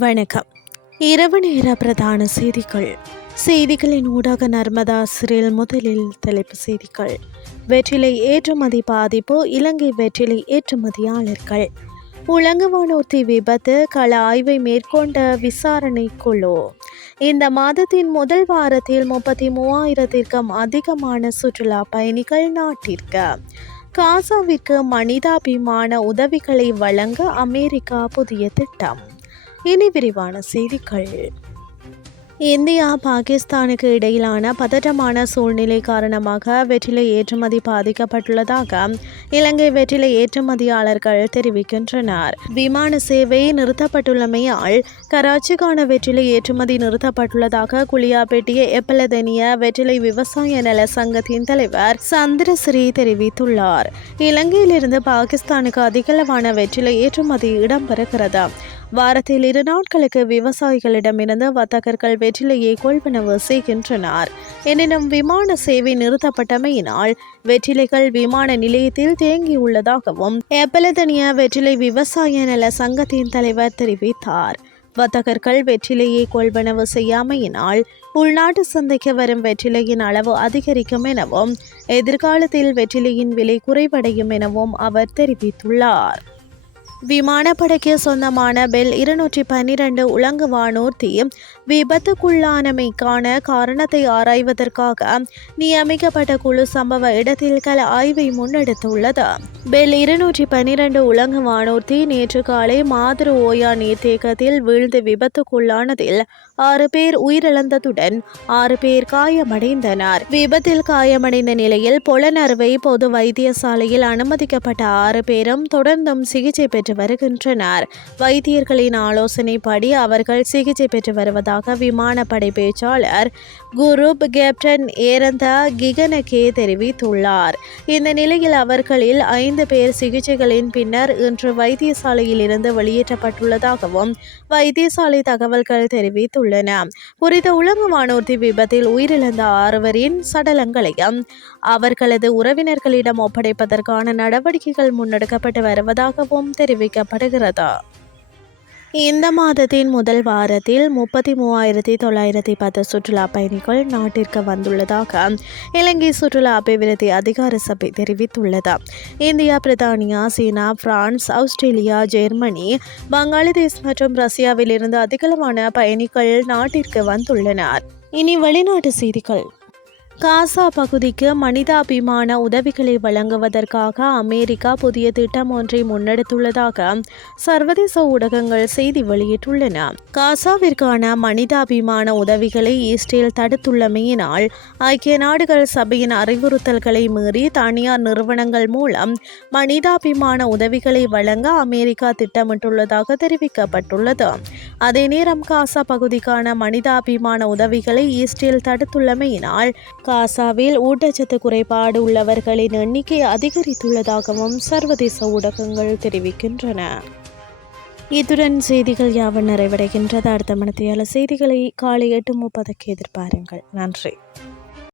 வணக்கம். இரவு நேர பிரதான செய்திகள். செய்திகளின் ஊடாக நர்மதா சிறில் முதலில் தலைப்பு செய்திகள். வெற்றிலை ஏற்றுமதி பாதிப்பு இலங்கை வெற்றிலை ஏற்றுமதியாளர்கள். உலங்குவானூர்த்தி விபத்து கள ஆய்வை மேற்கொண்ட விசாரணை குழு. இந்த மாதத்தின் முதல் வாரத்தில் முப்பத்தி மூவாயிரத்திற்கும் அதிகமான சுற்றுலா பயணிகள் நாட்டிற்கு. காசாவிற்கு மனிதாபிமான உதவிகளை வழங்க அமெரிக்கா புதிய திட்டம். இனி விரிவான செய்திகள். இந்தியா பாகிஸ்தானுக்கு இடையிலான பதற்றமான சூழ்நிலை காரணமாக வெற்றிலை ஏற்றுமதி பாதிக்கப்பட்டுள்ளதாக இலங்கை வெற்றிலை ஏற்றுமதியாளர்கள் தெரிவிக்கின்றனர். விமான சேவை நிறுத்தப்பட்டுள்ளமையால் கராச்சிக்கான வெற்றிலை ஏற்றுமதி நிறுத்தப்பட்டுள்ளதாக குளியாப்பேட்டிய எப்பலதெனிய வெற்றிலை விவசாய நல சங்கத்தின் தலைவர் சந்திரஸ்ரீ தெரிவித்துள்ளார். இலங்கையிலிருந்து பாகிஸ்தானுக்கு அதிகளவான வெற்றிலை ஏற்றுமதி இடம்பெறுகிறது. வாரத்தில் இரு நாட்களுக்கு விவசாயிகளிடமிருந்து வர்த்தகர்கள் வெற்றிலையை கொள்வனவு செய்கின்றனர். எனினும் விமான சேவை நிறுத்தப்பட்டமையினால் வெற்றிலைகள் விமான நிலையத்தில் தேங்கியுள்ளதாகவும் எப்பலதனிய வெற்றிலை விவசாய நல சங்கத்தின் தலைவர் தெரிவித்தார். வர்த்தகர்கள் வெற்றிலையை கொள்வனவு செய்யாமையினால் உள்நாட்டு சந்தைக்கு வரும் வெற்றிலையின் அளவு அதிகரிக்கும் எனவும் எதிர்காலத்தில் வெற்றிலையின் விலை குறைவடையும் எனவும் அவர் தெரிவித்துள்ளார். விமானப்படைக்கு சொந்தமான பெல் இருநூற்றி பன்னிரண்டு உலங்கு வானூர்த்தி விபத்துக்குள்ளானமைக்கான காரணத்தை ஆராய்வதற்காக நியமிக்கப்பட்ட குழு சம்பவ இடத்தில் கல ஆய்வை முன்னெடுத்துள்ளது. பெல் இருநூற்றி பன்னிரண்டு உலங்கு வானூர்த்தி நேற்று காலை மாதிரி ஓயா நீர்த்தேக்கத்தில் வீழ்ந்து விபத்துக்குள்ளானதில் ஆறு பேர் உயிரிழந்ததுடன் ஆறு பேர் காயமடைந்தனர். விபத்தில் காயமடைந்த நிலையில் பொலனறுவை பொது வைத்தியசாலையில் அனுமதிக்கப்பட்ட ஆறு பேரும் தொடர்ந்தும் சிகிச்சை பெற்று வருகின்றனர். வைத்தியர்களின் ஆலோசனைப்படி அவர்கள் சிகிச்சை பெற்று வருவதாக விமானப்படை பேச்சாளர் குரூப் கேப்டன் ஏரந்த கிகனகே தெரிவித்துள்ளார். இந்த நிலையில் அவர்களில் ஐந்து பேர் சிகிச்சைகளின் பின்னர் இன்று வைத்தியசாலையில் இருந்து வெளியேற்றப்பட்டுள்ளதாகவும் வைத்தியசாலை தகவல்கள் தெரிவித்துள்ளன. குறித்த உலக வானூர்தி விபத்தில் உயிரிழந்த ஆறுவரின் சடலங்களையும் அவர்களது உறவினர்களிடம் ஒப்படைப்பதற்கான நடவடிக்கைகள் முன்னெடுக்கப்பட்டு வருவதாகவும் அறிவிக்கப்படுகிறதா? இந்த மாதத்தின் முதல் வாரத்தில் முப்பத்தி மூவாயிரத்தி தொள்ளாயிரத்தி பத்து சுற்றுலா பயணிகள் நாட்டிற்கு வந்துள்ளதாக இலங்கை சுற்றுலா அபிவிருத்தி அதிகார சபை தெரிவித்துள்ளது. இந்தியா பிரித்தானியா சீனா பிரான்ஸ் ஆஸ்திரேலியா ஜெர்மனி பங்களாதேஷ் மற்றும் ரஷ்யாவிலிருந்து அதிகளவான பயணிகள் நாட்டிற்கு வந்துள்ளனர். இனி வெளிநாட்டு செய்திகள். காசா பகுதிக்கு மனிதாபிமான உதவிகளை வழங்குவதற்காக அமெரிக்கா புதிய திட்டம் ஒன்றை முன்னெடுத்துள்ளதாக சர்வதேச ஊடகங்கள் செய்தி வெளியிட்டுள்ளன. காசாவிற்கான மனிதாபிமான உதவிகளை இஸ்ரேல் தடுத்துள்ளமையினால் ஐக்கிய நாடுகள் சபையின் அறிவுறுத்தல்களை மீறி தனியார் நிறுவனங்கள் மூலம் மனிதாபிமான உதவிகளை வழங்க அமெரிக்கா திட்டமிட்டுள்ளதாக தெரிவிக்கப்பட்டுள்ளது. அதே நேரம் காசா பகுதிக்கான மனிதாபிமான உதவிகளை இஸ்ரேல் தடுத்துள்ளமையினால் காசாவில் ஊட்டச்சத்து குறைபாடு உள்ளவர்களின் எண்ணிக்கை அதிகரித்துள்ளதாகவும் சர்வதேச ஊடகங்கள் தெரிவிக்கின்றன. இத்துடன் செய்திகள் யாவன் நிறைவடைகின்றது. அடுத்த மனத்தையாள செய்திகளை காலை எட்டு முப்பதுக்கு எதிர்பாருங்கள். நன்றி.